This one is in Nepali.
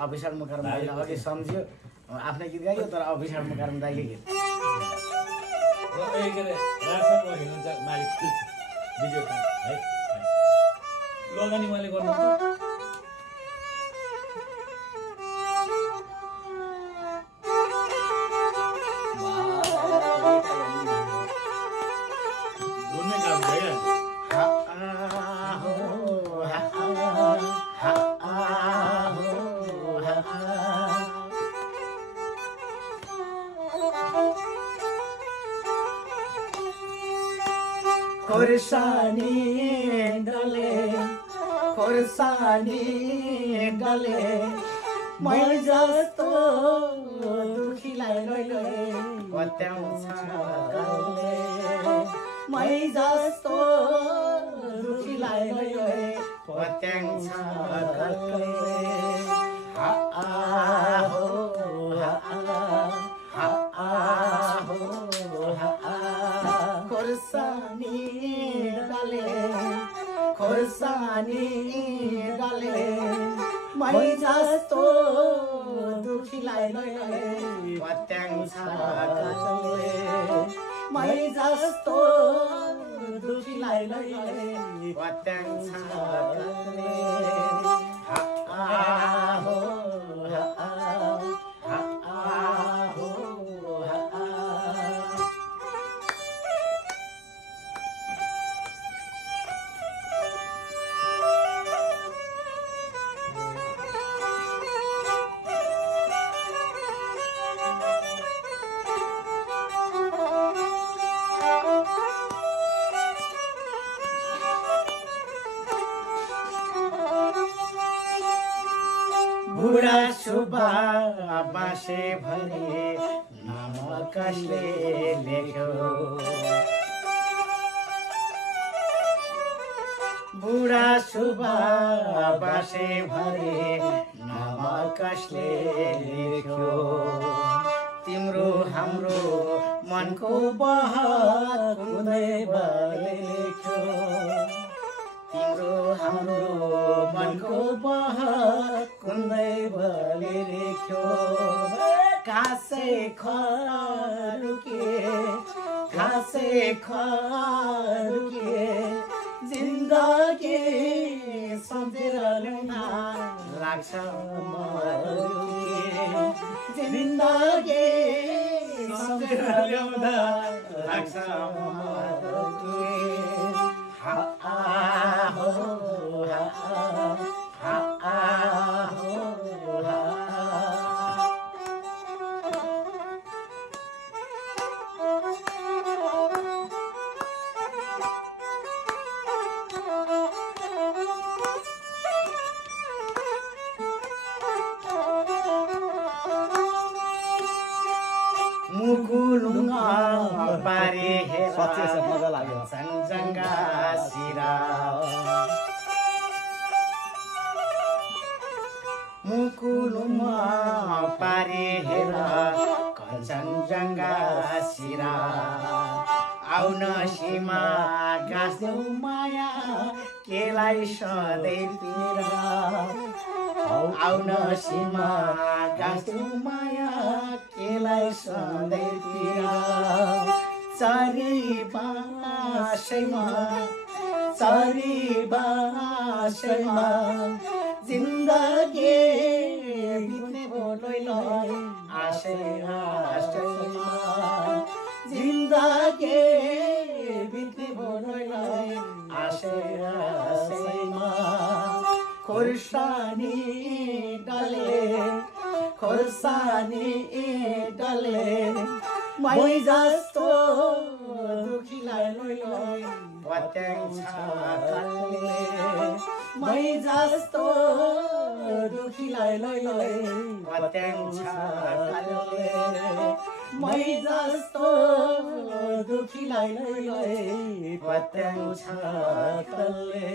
अभिषेक मुखर्जी दाइले अघि सम्झ्यो आफ्नै गीत गायो तर अभिषेक मुखर्जी दाइले गीत लगानी मैले गर्नु खोर्सानी डले मै जस्तो दुखीलाई लैले पत्याउँछ कल्ले मै जस्तो दुखीलाई लैले पत्याउँछ कल्ले खोर्सानी डले मै जस्तो दुखीलाई लैले पत्याउँछ कल्ले मै जस्तो दुखीलाई लैले पत्याउँछ कल्ले बुढा सुब्बा बाँसे भरे नाम कसले लेख्यो बुढा सुब्बा बाँसे भरे नाम कसले लेख्यो तिम्रो हाम्रो मनको बहर कुनै बलले लेख्यो तिम्रो हाम्रो मनको बहर कुनै बलले लेख्यो खासै खरुके जिन्दगी सम्झेर ल्याउँदा लाग्छ मरुके जिन्दगी सम्झेर ल्याउँदा लाग्छ मरुके मुकुलुङ्गा पारे मजा लाग्यो सङ्जङ्गा सिरा मुकुलुङ्गा पारे हेर कञ्चनजङ्गा सिरा आउन सीमा गाँस्देऊ माया केलाई सधैँ पिरा आउन सीमा गाँस्देऊ माया केलाई सधैँ पिरा चरी बाँसैमा जिन्दगी बित्ने बोलैलाई आशैमा जिन्दगी बित्ने बोलैलाई आशैमा खोर्सानी डले मै जस्तो दुखीलाई लैले पत्याउँछ कल्ले मै जस्तो दुखीलाई लैले पत्याउँछ कल्ले मै जस्तो दुखीलाई लैले पत्याउँछ कल्ले